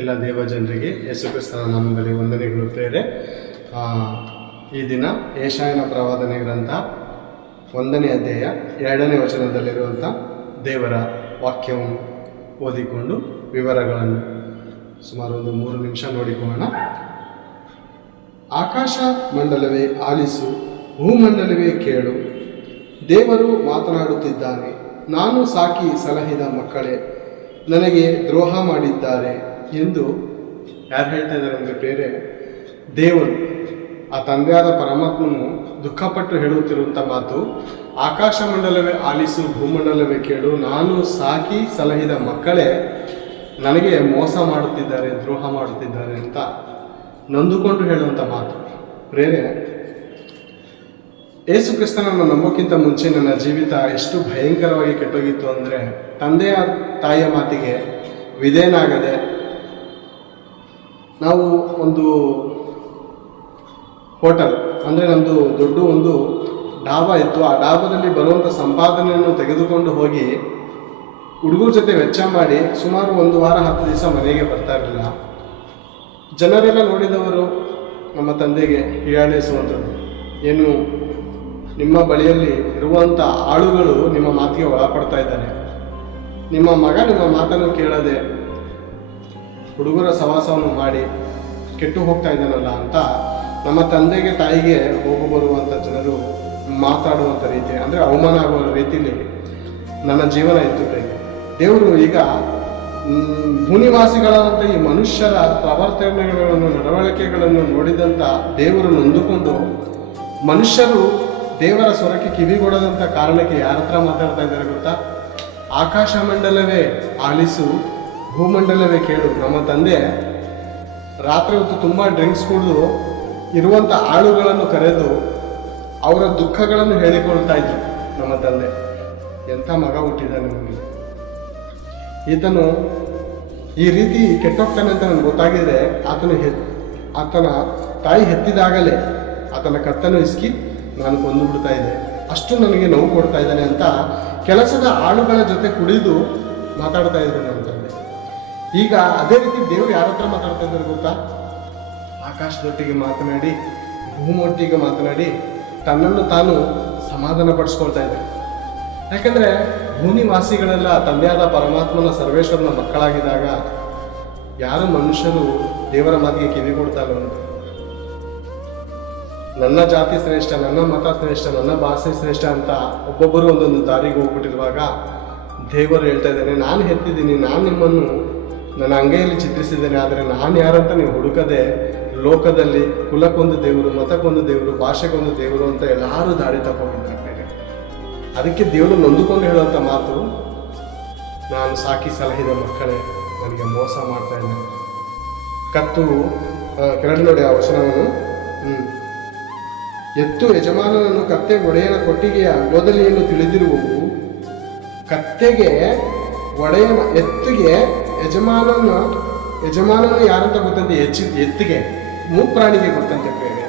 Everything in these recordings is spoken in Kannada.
ಎಲ್ಲ ದೇವಜನರಿಗೆ ಯೇಸು ಕ್ರಿಸ್ತನ ನಾಮದಲ್ಲಿ ವಂದನೆಗಳು ಪ್ರೇರೆ. ಈ ದಿನ ಯೆಶಾಯನ ಪ್ರವಾದನೆ ಗ್ರಂಥ 1ನೇ ಅಧ್ಯಾಯ 2ನೇ ವಚನದಲ್ಲಿರುವಂಥ ದೇವರ ವಾಕ್ಯವನ್ನು ಓದಿಕೊಂಡು ವಿವರಗಳನ್ನು ಸುಮಾರು ಒಂದು 3 ನಿಮಿಷ ನೋಡಿಕೊಳ್ಳೋಣ. ಆಕಾಶ ಮಂಡಲವೇ ಆಲಿಸು, ಭೂಮಂಡಲವೇ ಕೇಳು, ದೇವರು ಮಾತನಾಡುತ್ತಿದ್ದಾನೆ. ನಾನು ಸಾಕಿ ಸಲಹಿದ ಮಕ್ಕಳೇ ನನಗೆ ದ್ರೋಹ ಮಾಡಿದ್ದಾರೆ ಎಂದು ಯಾರು ಹೇಳ್ತಾ ಇದ್ದಾರೆ ಅಂದರೆ ಬೇರೆ ದೇವರು, ಆ ತಂದೆಯಾದ ಪರಮಾತ್ಮನು ದುಃಖಪಟ್ಟು ಹೇಳುತ್ತಿರುವಂಥ ಮಾತು, ಆಕಾಶ ಮಂಡಲವೇ ಆಲಿಸು, ಭೂಮಂಡಲವೇ ಕೇಳು, ನಾನು ಸಾಕಿ ಸಲಹಿದ ಮಕ್ಕಳೇ ನನಗೆ ಮೋಸ ಮಾಡುತ್ತಿದ್ದಾರೆ, ದ್ರೋಹ ಮಾಡುತ್ತಿದ್ದಾರೆ ಅಂತ ನೊಂದುಕೊಂಡು ಹೇಳುವಂಥ ಮಾತು. ಪ್ರೇರೆ, ಯೇಸು ಕ್ರಿಸ್ತನನ್ನು ನಂಬೋಕ್ಕಿಂತ ಮುಂಚೆ ನನ್ನ ಜೀವಿತ ಎಷ್ಟು ಭಯಂಕರವಾಗಿ ಕೆಟ್ಟೋಗಿತ್ತು ಅಂದರೆ, ತಂದೆಯ ತಾಯಿಯ ಮಾತಿಗೆ ವಿಧೇಯನಾಗದೆ ನಾವು ಒಂದು ಹೋಟೆಲ್ ಅಂದರೆ ನಮ್ಮದು ದೊಡ್ಡ ಒಂದು ಡಾಬಾ ಇತ್ತು. ಆ ಡಾಬಾದಲ್ಲಿ ಬರುವಂಥ ಸಂಪಾದನೆಯನ್ನು ತೆಗೆದುಕೊಂಡು ಹೋಗಿ ಹುಡುಗರ ಜೊತೆ ವೆಚ್ಚ ಮಾಡಿ ಸುಮಾರು 1 ವಾರ 10 ದಿವಸ ಮನೆಗೆ ಬರ್ತಾ ಇರಲಿಲ್ಲ. ಜನರೆಲ್ಲ ನೋಡಿದವರು ನಮ್ಮ ತಂದೆಗೆ ಹೀಯಾಳಿಸುವಂಥದ್ದು, ಏನು ನಿಮ್ಮ ಬಳಿಯಲ್ಲಿ ಇರುವಂಥ ಆಳುಗಳು ನಿಮ್ಮ ಮಾತಿಗೆ ಒಳಪಡ್ತಾ ಇದ್ದಾರೆ, ನಿಮ್ಮ ಮಗ ನಿಮ್ಮ ಮಾತನ್ನು ಕೇಳದೆ ಹುಡುಗರ ಸವಾಸವನ್ನು ಮಾಡಿ ಕೆಟ್ಟು ಹೋಗ್ತಾ ಇದ್ದಾನಲ್ಲ ಅಂತ ನಮ್ಮ ತಂದೆಗೆ ತಾಯಿಗೆ ಹೋಗು ಬರುವಂಥ ಜನರು ಮಾತಾಡುವಂಥ ರೀತಿ ಅಂದರೆ ಅವಮಾನ ಆಗುವ ರೀತಿಯಲ್ಲಿ ನನ್ನ ಜೀವನ ಇತ್ತು. ದೇವರು ಈಗ ಭೂನಿವಾಸಿಗಳಾದಂಥ ಈ ಮನುಷ್ಯರ ಪ್ರವರ್ತನೆಗಳನ್ನು ನಡವಳಿಕೆಗಳನ್ನು ನೋಡಿದಂಥ ದೇವರು ನೊಂದುಕೊಂಡು, ಮನುಷ್ಯರು ದೇವರ ಸ್ವರಕ್ಕೆ ಕಿವಿಗೊಡದಂಥ ಕಾರಣಕ್ಕೆ ಯಾರ ಹತ್ರ ಮಾತಾಡ್ತಾ ಇದ್ದಾರೆ ಗೊತ್ತಾ? ಆಕಾಶ ಮಂಡಲವೇ ಆಲಿಸು, ಭೂಮಂಡಲವೇ ಕೇಳು. ನಮ್ಮ ತಂದೆ ರಾತ್ರಿ ಹೊತ್ತು ತುಂಬ ಡ್ರಿಂಕ್ಸ್ ಕುಡಿದು ಇರುವಂಥ ಆಳುಗಳನ್ನು ಕರೆದು ಅವರ ದುಃಖಗಳನ್ನು ಹೇಳಿಕೊಳ್ತಾ ಇದ್ರು. ನಮ್ಮ ತಂದೆ ಎಂಥ ಮಗ ಹುಟ್ಟಿದ್ದಾನೆ ನಮಗೆ, ಈತನು ಈ ರೀತಿ ಕೆಟ್ಟೋಗ್ತಾನೆ ಅಂತ ನನಗೆ ಗೊತ್ತಾಗಿದೆ. ಆತನ ತಾಯಿ ಹೆತ್ತಿದಾಗಲೇ ಆತನ ಕತ್ತನ್ನು ಇಸ್ಕಿ ನಾನು ಕೊಂದು ಬಿಡ್ತಾ ಇದ್ದೆ, ಅಷ್ಟು ನನಗೆ ನೋವು ಕೊಡ್ತಾ ಇದ್ದಾನೆ ಅಂತ ಕೆಲಸದ ಆಳುಗಳ ಜೊತೆ ಕುಡಿದು ಮಾತಾಡ್ತಾ ಇದ್ರು ನಮ್ಮ ತಂದೆ. ಈಗ ಅದೇ ರೀತಿ ದೇವರು ಯಾರ ಹತ್ರ ಮಾತಾಡ್ತಾ ಇದ್ದಾರೆ ಗೊತ್ತಾ? ಆಕಾಶದೊಟ್ಟಿಗೆ ಮಾತನಾಡಿ, ಭೂಮೊಟ್ಟಿಗೆ ಮಾತನಾಡಿ ತನ್ನನ್ನು ತಾನು ಸಮಾಧಾನ ಪಡಿಸ್ಕೊಳ್ತಾ ಇದ್ದಾರೆ. ಯಾಕಂದರೆ ಭೂನಿವಾಸಿಗಳೆಲ್ಲ ತಂದೆಯಾದ ಪರಮಾತ್ಮನ ಸರ್ವೇಶ್ವರನ ಮಕ್ಕಳಾಗಿದ್ದಾಗ ಯಾರು ಮನುಷ್ಯರು ದೇವರ ಮಾತಿಗೆ ಕಿವಿ ಕೊಡ್ತಾರೆ ಅಂತ, ನನ್ನ ಜಾತಿ ಶ್ರೇಷ್ಠ, ನನ್ನ ಮತ ಶ್ರೇಷ್ಠ, ನನ್ನ ಭಾಷೆ ಶ್ರೇಷ್ಠ ಅಂತ ಒಬ್ಬೊಬ್ಬರು ಒಂದೊಂದು ದಾರಿಗೆ ಹೋಗ್ಬಿಟ್ಟಿರುವಾಗ ದೇವರು ಹೇಳ್ತಾ ಇದ್ದೇನೆ, ನಾನು ಹೆತ್ತಿದ್ದೀನಿ, ನಾನು ನಿಮ್ಮನ್ನು ನನ್ನ ಅಂಗೈಯಲ್ಲಿ ಚಿತ್ರಿಸಿದ್ದೇನೆ, ಆದರೆ ನಾನು ಯಾರಂತ ನೀವು ಹುಡುಕದೆ ಲೋಕದಲ್ಲಿ ಕುಲಕ್ಕೊಂದು ದೇವರು, ಮತಕ್ಕೊಂದು ದೇವರು, ಭಾಷೆಗೊಂದು ದೇವರು ಅಂತ ಎಲ್ಲರೂ ದಾರಿ ತಗೊಂಡಿದ್ದಾರೆ. ಅದಕ್ಕೆ ದೇವರು ನೊಂದುಕೊಂಡು ಹೇಳುವಂಥ ಮಾತು, ನಾನು ಸಾಕಿ ಸಲಹಿದ ಮಕ್ಕಳೇ ನನಗೆ ಮೋಸ ಮಾಡ್ತಾ ಇದ್ದಾರೆ. ಕತ್ತು ಕೆಳಗೆ ನೋಡಿ ಆ ವಚನವನ್ನು, ಎತ್ತು ಯಜಮಾನನನ್ನು ಕತ್ತೆ ಒಡೆಯನ ಕೊಟ್ಟಿಗೆಯ ಗೋದಲಿಯನ್ನು ತಿಳಿದಿರುವವು. ಕತ್ತೆಗೆ ಒಡೆಯನ, ಎತ್ತಿಗೆ ಯಜಮಾನನು ಯಾರಂತ ಗೊತ್ತಂತೆ? ಎತ್ತಿಗೆ, ಮೂಪ್ರಾಣಿಗೆ ಗೊತ್ತಂತೆ. ಬೇರೆ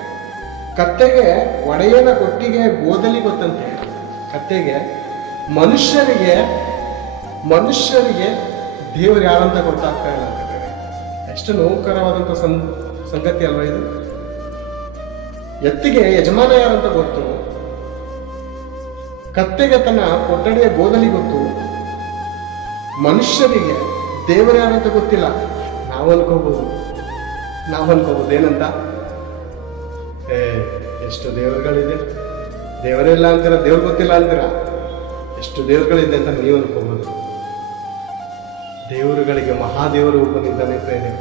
ಕತ್ತೆಗೆ ಒಡೆಯನ ಕೊಟ್ಟಿಗೆ ಗೋದಲಿ ಗೊತ್ತಂತೆ. ಕತ್ತೆಗೆ, ಮನುಷ್ಯರಿಗೆ ದೇವರು ಯಾರಂತ ಗೊತ್ತಾಗ್ತಾ ಇಲ್ಲ ಅಂತ. ಬೇರೆ ಎಷ್ಟು ನೋವುಕರವಾದಂಥ ಸಂಗತಿ ಅಲ್ವಾ ಇದು? ಎತ್ತಿಗೆ ಯಜಮಾನ ಯಾರಂತ ಗೊತ್ತು, ಕತ್ತೆಗೆ ತನ್ನ ಕೊಠಡಿಯ ಗೋದಲಿ ಗೊತ್ತು, ಮನುಷ್ಯರಿಗೆ ದೇವರು ಯಾರಂತ ಗೊತ್ತಿಲ್ಲ. ನಾವು ಅನ್ಕೋಬಹುದು ಏನಂತ, ಎಷ್ಟು ದೇವರುಗಳಿದೆ, ದೇವರಿಲ್ಲ ಅಂತೀರ, ದೇವ್ರು ಗೊತ್ತಿಲ್ಲ ಅಂತೀರ, ಎಷ್ಟು ದೇವರುಗಳಿದೆ ಅಂತ ನೀವು ಅನ್ಕೋಬಹುದು. ದೇವರುಗಳಿಗೆ ಮಹಾದೇವರು ಒಬ್ಬನಿದ್ದಾನೆ ಪ್ರೇರೆ,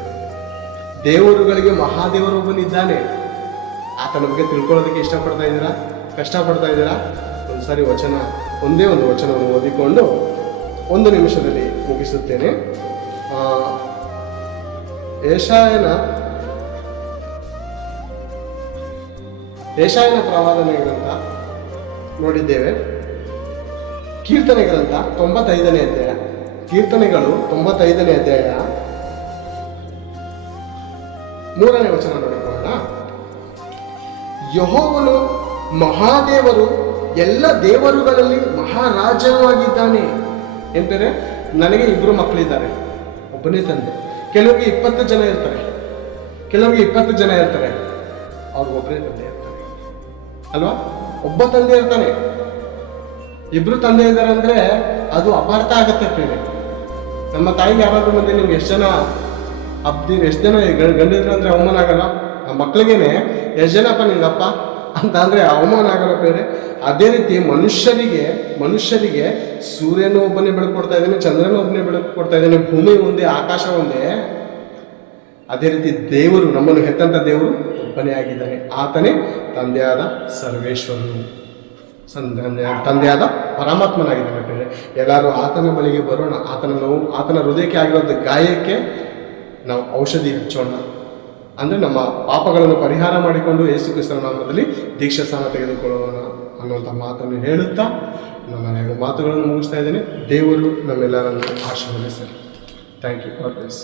ದೇವರುಗಳಿಗೆ ಮಹಾದೇವರು ಒಬ್ಬನಿದ್ದಾನೆ. ಆತನ ಬಗ್ಗೆ ತಿಳ್ಕೊಳ್ಳೋದಕ್ಕೆ ಇಷ್ಟಪಡ್ತಾ ಇದ್ದೀರಾ, ಕಷ್ಟಪಡ್ತಾ ಇದ್ದೀರಾ? ಒಂದ್ಸಾರಿ ಒಂದೇ ಒಂದು ವಚನವನ್ನು ಓದಿಕೊಂಡು 1 ನಿಮಿಷದಲ್ಲಿ ಮುಗಿಸುತ್ತೇನೆ. ಯೆಶಾಯನ ಪ್ರವಾದನೆ ಗ್ರಂಥ ನೋಡಿದ್ದೇವೆ. ಕೀರ್ತನೆ ಗ್ರಂಥ 95ನೇ ಅಧ್ಯಾಯ, ಕೀರ್ತನೆಗಳು 95ನೇ ಅಧ್ಯಾಯ 3ನೇ ವಚನ ನೋಡಿಕೊಳ್ಳೋಣ. ಯೆಹೋವನು ಮಹಾದೇವರು, ಎಲ್ಲ ದೇವರುಗಳಲ್ಲಿ ಮಹಾರಾಜವಾಗಿದ್ದಾನೆ. ಎಂದರೆ ನನಗೆ 2 ಮಕ್ಕಳಿದ್ದಾರೆ, ಒಬ್ಬನೇ ತಂದೆ. ಕೆಲವರಿಗೆ 20 ಜನ ಇರ್ತಾರೆ, ಕೆಲವರಿಗೆ 20 ಜನ ಇರ್ತಾರೆ, ಅವ್ರಿಗೊಬ್ಬರೇ ತಂದೆ ಇರ್ತಾರೆ ಅಲ್ವಾ? ಒಬ್ಬ ತಂದೆ ಇರ್ತಾನೆ, ಇಬ್ರು ತಂದೆ ಇದ್ದಾರೆ ಅಂದ್ರೆ ಅದು ಅಪಾರ್ಥ ಆಗತ್ತೆ ಪ್ರೇರೆ. ನಮ್ಮ ತಾಯಿಗೆ ಯಾರಾದ್ರೂ ಮಂದಿ ನಿಮ್ಗೆ ಎಷ್ಟು ಜನ ಎಷ್ಟು ಜನ ಗಂಡಿದ್ರು ಅಂದ್ರೆ ಅವಮಾನ ಆಗಲ್ಲ? ಆ ಮಕ್ಳಿಗೇನೆ ಎಷ್ಟು ಜನಪ್ಪ ನಿಂಗಪ್ಪ ಅಂತ ಅಂದ್ರೆ ಅವಮಾನ ಆಗಲ್ಲ ಬೇರೆ. ಅದೇ ರೀತಿ ಮನುಷ್ಯರಿಗೆ ಸೂರ್ಯನ ಒಬ್ಬನೇ ಬೆಳಕು ಕೊಡ್ತಾ ಇದ್ದಾನೆ, ಚಂದ್ರನ ಒಬ್ಬನೇ ಬೆಳಕು ಕೊಡ್ತಾ ಇದ್ದಾನೆ, ಭೂಮಿ ಒಂದೇ, ಆಕಾಶ ಒಂದೇ. ಅದೇ ರೀತಿ ದೇವರು, ನಮ್ಮನ್ನು ಹೆತ್ತಂತ ದೇವರು ಒಬ್ಬನೇ ಆಗಿದ್ದಾನೆ. ಆತನೇ ತಂದೆಯಾದ ಸರ್ವೇಶ್ವರನು, ತಂದೆಯಾದ ಪರಮಾತ್ಮನಾಗಿದ್ದಾನೆ ಬೇರೆ. ಎಲ್ಲರೂ ಆತನ ಬಳಿಗೆ ಬರೋಣ. ಆತನ ಹೃದಯಕ್ಕೆ ಆಗಿರೋದು ಗಾಯಕ್ಕೆ ನಾವು ಔಷಧಿ ಹಚ್ಚೋಣ. ಅಂದರೆ ನಮ್ಮ ಪಾಪಗಳನ್ನು ಪರಿಹಾರ ಮಾಡಿಕೊಂಡು ಯೇಸು ಕ್ರಿಸ್ತನ ನಾಮದಲ್ಲಿ ದೀಕ್ಷಾ ಸ್ಥಾನ ತೆಗೆದುಕೊಳ್ಳೋಣ ಅನ್ನುವಂಥ ಮಾತನ್ನು ಹೇಳುತ್ತಾ ನನ್ನ 2 ಮಾತುಗಳನ್ನು ಮುಗಿಸ್ತಾ ಇದ್ದೇನೆ. ದೇವರು ನಮ್ಮೆಲ್ಲರನ್ನು ಆಶೀರ್ವದಿಸಲಿ. Thank you. God bless.